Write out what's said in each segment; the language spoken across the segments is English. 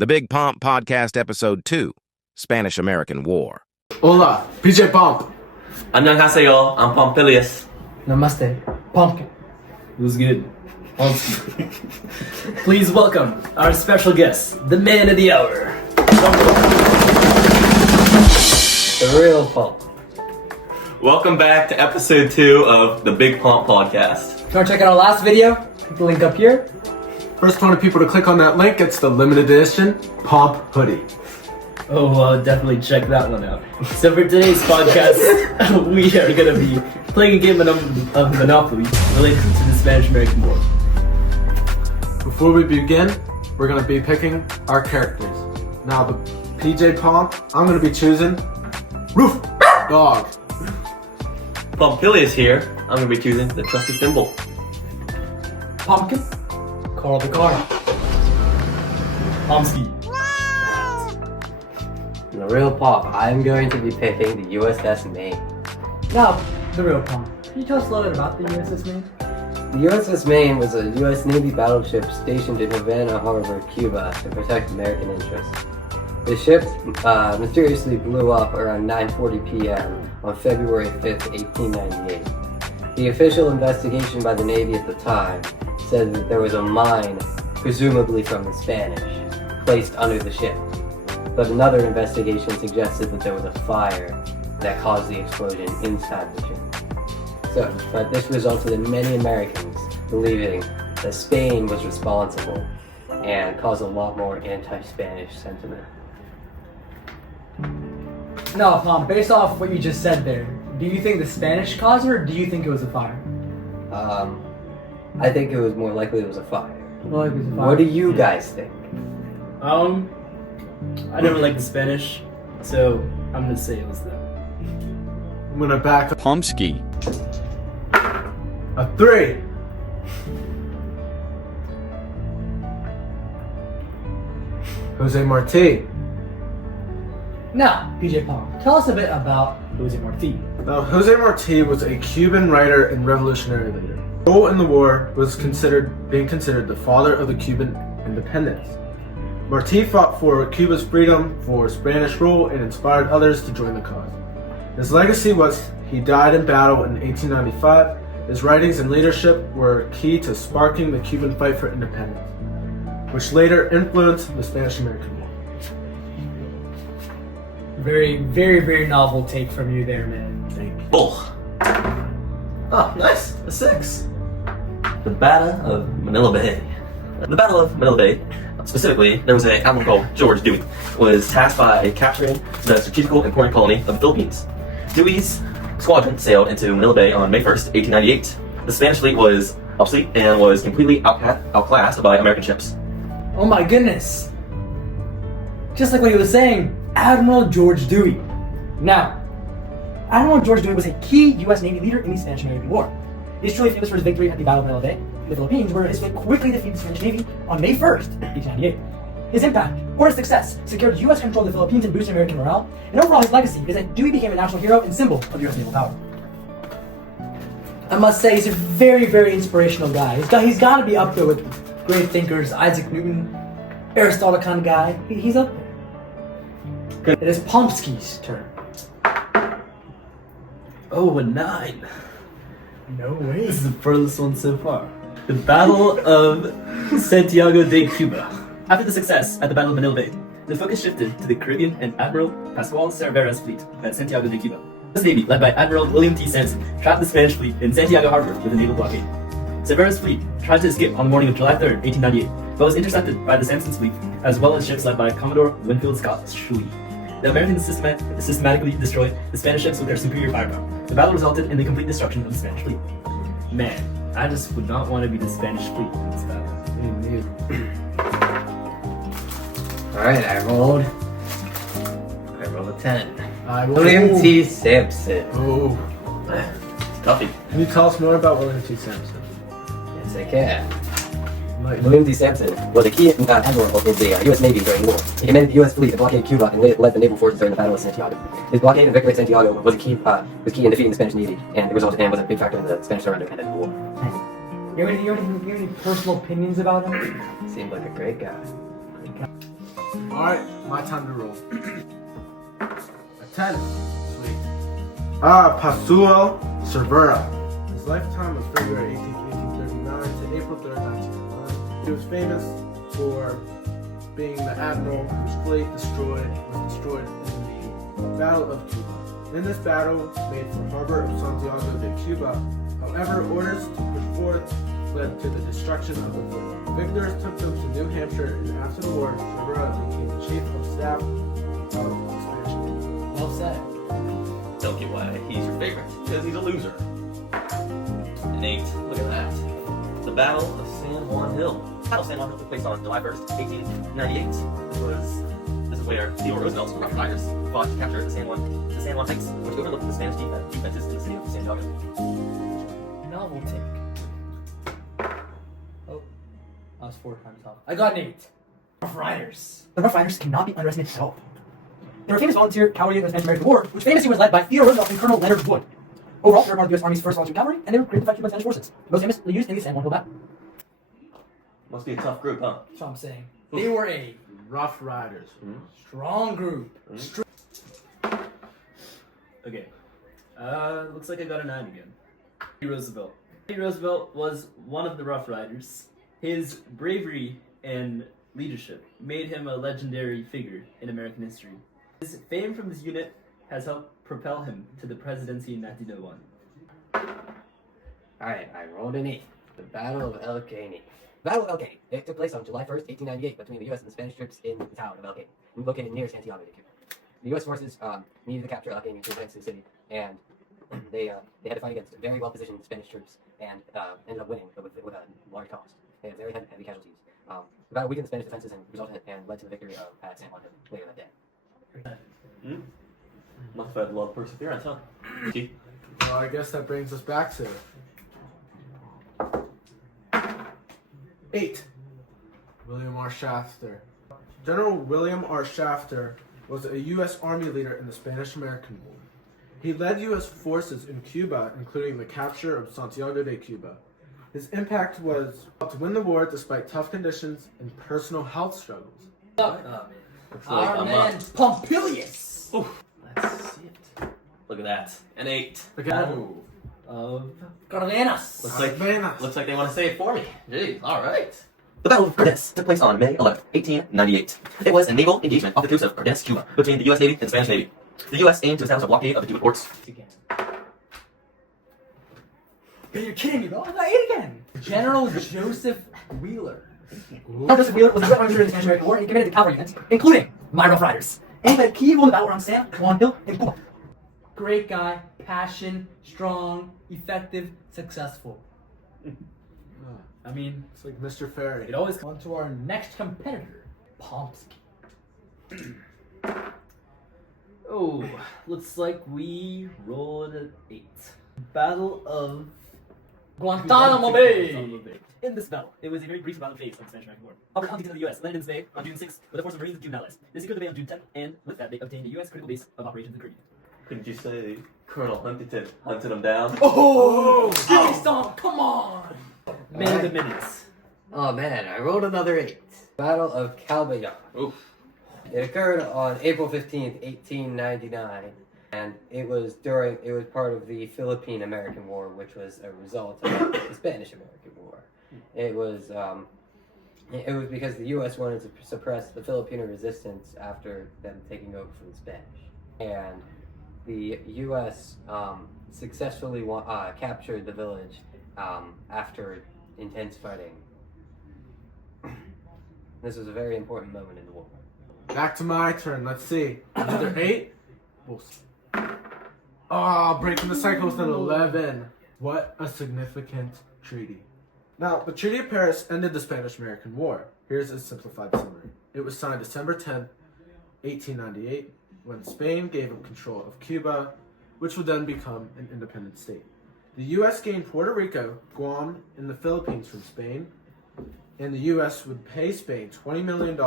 The Big Pomp Podcast, Episode 2, Spanish-American War. Hola, PJ Pomp. 안녕하세요. I'm Pompilius. Namaste. Pumpkin. It was good. Please welcome our special guest, the man of the hour. The real pump. Welcome back to episode 2 of the Big Pomp Podcast. You want to check out our last video? Click the link up here. First 20 people to click on that link gets the limited edition Pomp hoodie. Oh, definitely check that one out. So for today's podcast, we are going to be playing a game of Monopoly related to the Spanish-American War. Before we begin, we're going to be picking our characters. Now, the PJ Pomp, I'm going to be choosing Roof Dog. Pompilius here. I'm going to be choosing the trusty Thimble. Pumpkin. Carl the car. Pomsky. The real pop, I'm going to be picking the USS Maine. Now, the real pump. Can you tell us a little bit about the USS Maine? The USS Maine was a U.S. Navy battleship stationed in Havana Harbor, Cuba, to protect American interests. The ship mysteriously blew up around 9:40 p.m. on February 5th, 1898. The official investigation by the Navy at the time said that there was a mine, presumably from the Spanish, placed under the ship. But another investigation suggested that there was a fire that caused the explosion inside the ship. But this resulted in many Americans believing that Spain was responsible and caused a lot more anti-Spanish sentiment. No, Pump, based off what you just said there, do you think the Spanish caused it or do you think it was a fire? I think it was more likely it was a fire. More likely it was a fire. What do you guys think? I never liked the Spanish, so I'm going to say it was them. I'm going to back Pomsky. a 3. Jose Marti. Now, PJ Pump, tell us a bit about Jose Marti. Now, Jose Marti was a Cuban writer and revolutionary leader. His role in the war was being considered the father of the Cuban independence. Marti fought for Cuba's freedom, for Spanish rule, and inspired others to join the cause. His legacy was he died in battle in 1895. His writings and leadership were key to sparking the Cuban fight for independence, which later influenced the Spanish-American War. Very, very, very novel take from you there, man. Thank you. Bull. Oh, nice. A 6. The Battle of Manila Bay. The Battle of Manila Bay, specifically, there was an admiral called George Dewey, was tasked by capturing the strategical and important colony of the Philippines. Dewey's squadron sailed into Manila Bay on May 1st, 1898. The Spanish fleet was obsolete and was completely outclassed by American ships. Oh my goodness. Just like what he was saying, Admiral George Dewey. Now, Admiral George Dewey was a key U.S. Navy leader in the Spanish-American War. He's truly famous for his victory at the Battle of Manila Bay in the Philippines, where his fleet quickly defeated the Spanish Navy on May 1st, 1898. His impact, or his success, secured U.S. control of the Philippines and boosted American morale, and overall his legacy is that Dewey became a national hero and symbol of U.S. naval power. I must say, he's a very, very inspirational guy. He's got to be up there with great thinkers, Isaac Newton, Aristotle kind of guy. He's up there. It is Pomsky's turn. Oh, a 9. No way. This is the furthest one so far. The Battle of Santiago de Cuba. After the success at the Battle of Manila Bay, the focus shifted to the Caribbean and Admiral Pascual Cervera's fleet at Santiago de Cuba. This navy, led by Admiral William T. Sansom, trapped the Spanish fleet in Santiago Harbor with a naval blockade. Cervera's fleet tried to escape on the morning of July 3rd, 1898, but was intercepted by the Sanson's fleet, as well as ships led by Commodore Winfield Scott Shuey. The Americans systematically destroyed the Spanish ships with their superior firepower. The battle resulted in the complete destruction of the Spanish fleet. Man, I just would not want to be the Spanish fleet in this battle. Alright, I rolled a 10. William T. Sampson. Oh. Toughy. Can you tell us more about William T. Sampson? Yes, I can. William T. Sampson was a key admiral in the U.S. Navy during the war. He commanded the U.S. fleet to blockade Cuba and led the naval forces during the Battle of Santiago. His blockade and victory at Santiago was key in defeating the Spanish Navy, and was a big factor in the Spanish surrender at the end of the war. You have any personal opinions about him? Seemed like a great guy. Alright, my time to roll. A 10. Sweet. Pasuo Cervera. His lifetime was February 18th, 1839 to April 3rd, 1909. He was famous for being the admiral whose fleet was destroyed in the Battle of Cuba. In this battle, made for harbor of Santiago de Cuba, however, orders to push forth led to the destruction of the fleet. Victors took them to New Hampshire, and after the war, Cervera became the chief of staff of the Spanish Navy. Well said. Don't get why he's your favorite. Because he's a loser. An 8. Look at that. The Battle of San Juan Hill. The Battle of San Juan Hill took place on July 1st, 1898. This is where Theodore Roosevelt's Rough Riders fought to capture the San Juan Heights, which overlooked the Spanish defenses in the city of Santiago. Novel take. Oh, I was 4 times off. I got an 8. Rough Riders. The Rough Riders cannot be underestimated at all. They were a famous volunteer cavalry in the Spanish-American War, which famously was led by Theodore Roosevelt and Colonel Leonard Wood. Overall, they were part of the U.S. Army's 1st Volunteer Cavalry, and they were created to fight Cuban Spanish forces, most famously used in the San Juan Hill Battle. Must be a tough group, huh? That's what I'm saying. They were a Rough Riders. strong group. Okay. Looks like I got a 9 again. Roosevelt. Roosevelt was one of the Rough Riders. His bravery and leadership made him a legendary figure in American history. His fame from this unit has helped propel him to the presidency in 1901. Alright, I rolled an 8. The Battle of El Caney. Battle of El Caney. It took place on July 1st, 1898, between the U.S. and the Spanish troops in the town of El Caney, located near Santiago de Cuba. The U.S. forces needed to capture El Caney to advance to the city, and they had to fight against very well-positioned Spanish troops, and ended up winning with a large cost. They had very heavy casualties. The battle weakened the Spanish defenses and led to the victory at San Juan Hill later that day. Must have had a lot of perseverance, huh? Chief? Well, I guess that brings us back to 8. William R. Shafter. General William R. Shafter was a U.S. Army leader in the Spanish-American War. He led U.S. forces in Cuba, including the capture of Santiago de Cuba. His impact was to win the war despite tough conditions and personal health struggles. Looks like Our I'm man up. Pompilius. Let's see it. Look at that. An 8. Again, Of Cardenas. Looks like they want to say it for me. Jeez, alright. The Battle of Cardenas took place on May 11th, 1898. It was a naval engagement off the coast of Cardenas, Cuba, between the U.S. Navy and the Spanish Navy. The U.S. aimed to establish a blockade of the Cuban ports. You're kidding me, bro. I got 8 again. General Joseph Wheeler. General Joseph Wheeler was a U.S. Army leader in the Spanish-American War, and he commanded the cavalry units, including my Rough Riders. And he played a key role in the battle around San Juan Hill in Cuba. Great guy, passion, strong, effective, successful. I mean, it's like Mr. Ferry. it always comes to our next competitor, Pomsky. Oh, looks like we rolled an 8. Battle of Guantanamo Bay. In this battle, it was a very brief about phase of the Spanish-American War. Albert Huntington of the U.S. landed in this bay on June 6th with a force of Marines and Cuban allies. They secured the bay on June 10th, and with that, they obtained a U.S. critical base of operations in the Caribbean. Couldn't you say Colonel Huntington hunted him down? Oh! Give me some! Come on! Man of the minutes. Oh man, I rolled another 8. Battle of Calbayog. Oof. It occurred on April 15th, 1899, and it was part of the Philippine-American War, which was a result of the Spanish-American War. It was because the U.S. wanted to suppress the Filipino resistance after them taking over from the Spanish, and the U.S. Successfully captured the village after intense fighting. This was a very important moment in the war. Back to my turn. Let's see. Another 8. We'll see. Oh, breaking the cycle with an 11. What a significant treaty. Now, the Treaty of Paris ended the Spanish-American War. Here's a simplified summary. It was signed December 10th, 1898, when Spain gave up control of Cuba, which would then become an independent state. The U.S. gained Puerto Rico, Guam, and the Philippines from Spain, and the U.S. would pay Spain $20 million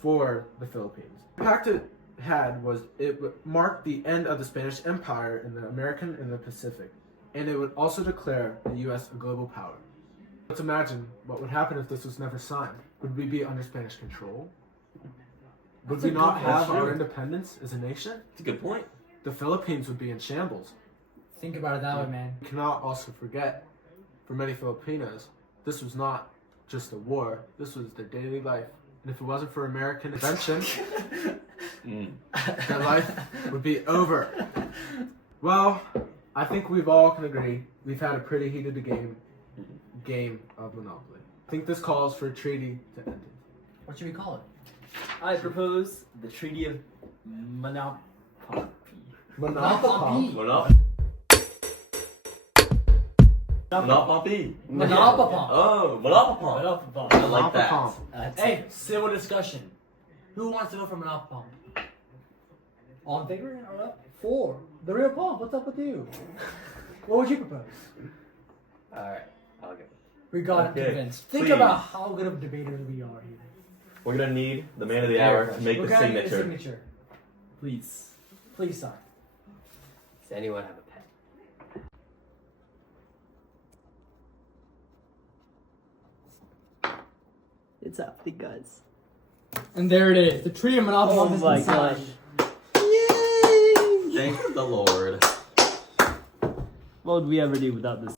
for the Philippines. The impact it had was it would mark the end of the Spanish Empire in the American and the Pacific, and it would also declare the U.S. a global power. Let's imagine what would happen if this was never signed. Would we be under Spanish control? would That's we a not good have question. our independence as a nation? It's a good point. The Philippines would be in shambles. Think about it that way, man. We cannot also forget, for many Filipinos, this was not just a war, this was their daily life. And if it wasn't for American intervention, their life would be over. Well, I think we've all can agree we've had a pretty heated game of Monopoly. I think this calls for a treaty to end it. What should we call it? I propose the Treaty of Monopoly. Monopoly. Monopoly. Monopopon. Oh, Monopopon. I like that. Monopopon. Hey, civil discussion. Who wants to go for Monopopon? All in favor or up? 4. The real Paul, what's up with you? What would you propose? Alright, I'll go. We got him Okay, convinced. Think please. about how good of debaters we are here. We're gonna need the man of the hour to make We're the gonna need a signature. signature. Please. Please sign. Does anyone have a pen? It's happening, guys. And there it is. The Treaty of Monopopon Oh has my been signed. Thank the Lord. What would we ever do without this?